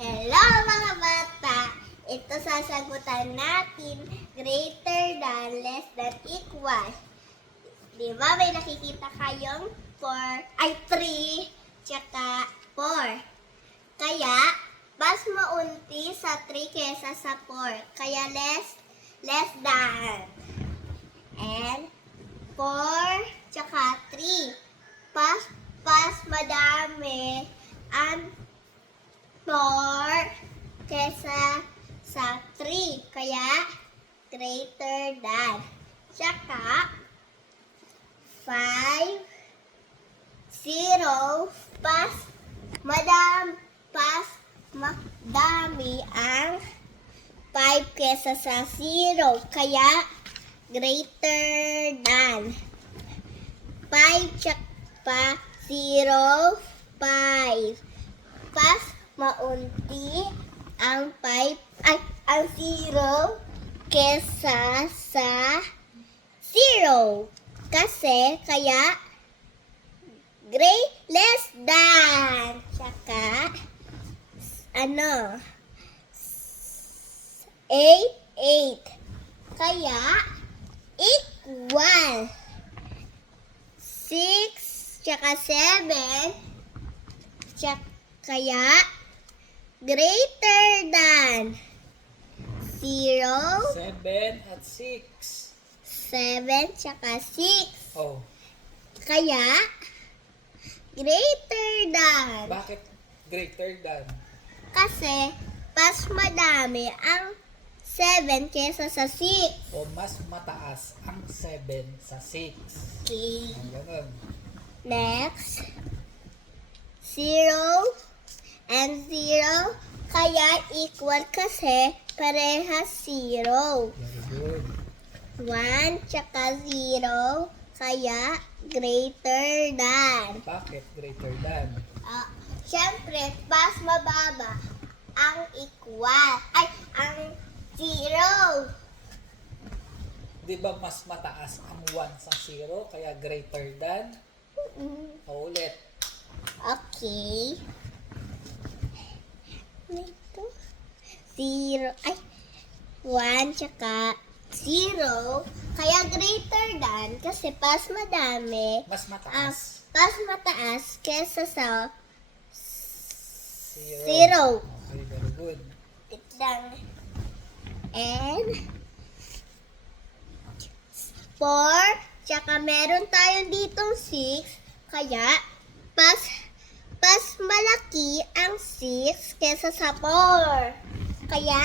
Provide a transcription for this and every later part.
Hello mga bata! Ito sasagutan natin greater than, less than, equal. Di ba may nakikita kayong 3 tsaka 4. Kaya, mas maunti sa 3 kesa sa 4. Kaya less than. And 4 tsaka 3. Pas madami ang 4 kesa sa 3. Kaya, greater than. Tsaka, 5, 0, pas madami ang 5 kesa sa 0. Kaya, greater than. 5 tsaka 0, 5. Pas maunti ang 0 kesa sa 0. Kasi, kaya, less than. Tsaka, 8. Kaya, equal. 6, tsaka 7, kaya, greater than. 0, 7 at 6. 7, tsaka 6. Oh, Kaya, greater than. bakit greater than? Kasi, pas madami ang 7 kesa sa 6. O mas mataas ang 7 sa 6. Okay. Ganun. Next. 0 and 0. Kaya equal kasi parehas 0. Very good. 1 tsaka 0. Kaya greater than. Bakit greater than? Siyempre, pas mababa ang equal. Ang 0. Di ba mas mataas ang 1 sa 0 kaya greater than? O ulit. Okay. Ito. 0. 1 tsaka 0. Kaya greater than kasi pas madami. Mas mataas. Pas mataas kesa sa 0. 0. Okay, very good. Wait lang. And 4. Tsaka meron tayong ditong 6. Kaya pas malaki ang 6 kesa sa 4. Kaya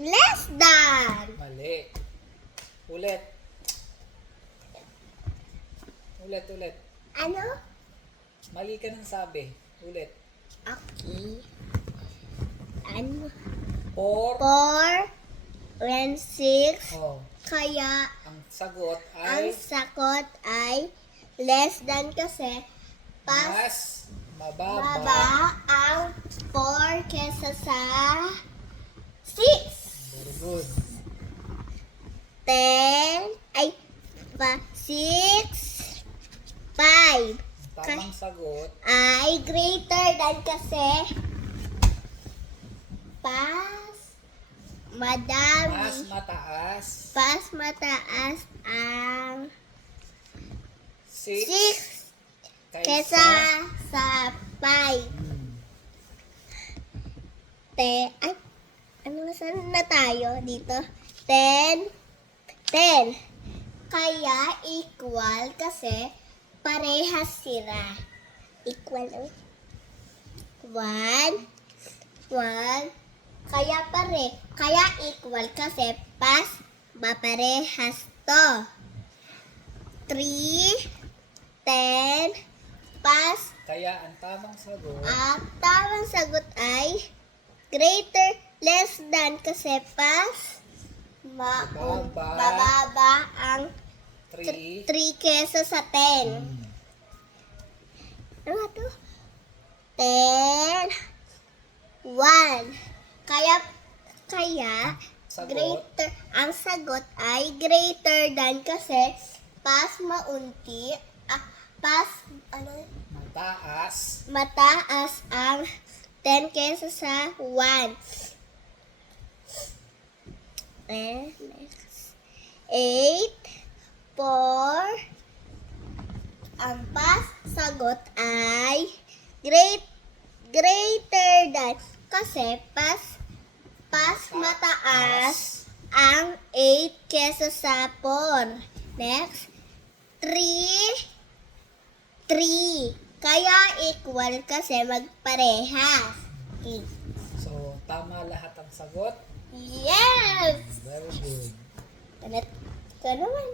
less than. Mali. Ulit. Ulit. Ano? Mali ka nang sabi. Ulit. Okay. Ano? 4. 4 and 6. Oh, Kaya ang sagot ang ay sagot ay less than kasi pas mas mababa. baba ang 4 kesa sa 6. Very good. 6, 5 Ang tamang sagot ay greater than kasi pas madami. mas mataas. Pas mataas ang 6 6 kesa sa 5. Saan na tayo dito? 10. Kaya equal kasi parehas sila. Equal. 1. Kaya equal kasi pas maparehas to. 3, 10, pas. Kaya ang tamang sagot Ang tamang sagot ay less than kasi pas bababa ang 3. 3 kesa sa 10. Ano nga to? 10, 1. Kaya Sagot. ang sagot ay greater than kasi pas maunti, pas Mataas mataas ang 10 kesa sa 1. Next. 8, 4. Ang sagot ay greater than. Kasi pas mataas ang 8 kesa sa 4. Next. 3. Kaya equal kasi magparehas. Okay. So, tama lahat ang sagot. Yes! Very good. Ulit ka naman.